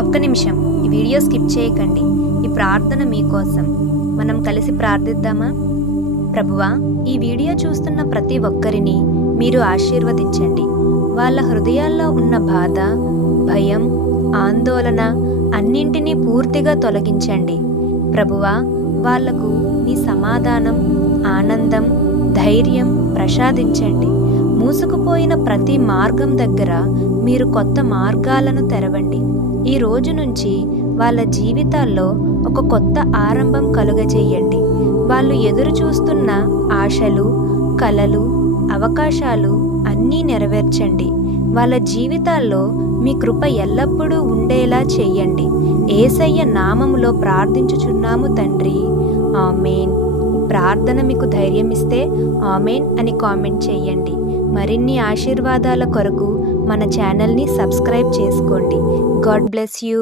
ఒక్క నిమిషం ఈ వీడియో స్కిప్ చేయకండి. ఈ ప్రార్థన మీకోసం. మనం కలిసి ప్రార్థిద్దామా? ప్రభువా, ఈ వీడియో చూస్తున్న ప్రతి ఒక్కరిని మీరు ఆశీర్వదించండి. వాళ్ళ హృదయాల్లో ఉన్న బాధ, భయం, ఆందోళన అన్నింటినీ పూర్తిగా తొలగించండి. ప్రభువా, వాళ్లకు మీ సమాధానం, ఆనందం, ధైర్యం ప్రసాదించండి. మూసుకుపోయిన ప్రతి మార్గం దగ్గర మీరు కొత్త మార్గాలను తెరవండి. ఈ రోజు నుంచి వాళ్ళ జీవితాల్లో ఒక కొత్త ఆరంభం కలుగజేయండి. వాళ్ళు ఎదురు చూస్తున్న ఆశలు, కలలు, అవకాశాలు అన్నీ నెరవేర్చండి. వాళ్ళ జీవితాల్లో మీ కృప ఎల్లప్పుడూ ఉండేలా చేయండి. యేసయ్య నామములో ప్రార్థించుచున్నాము తండ్రి, ఆమేన్. ప్రార్థన మీకు ధైర్యం ఇస్తే ఆమేన్ అని కామెంట్ చేయండి. మరిన్ని ఆశీర్వాదాల కొరకు మన ఛానల్ని సబ్స్క్రైబ్ చేసుకోండి. God bless you.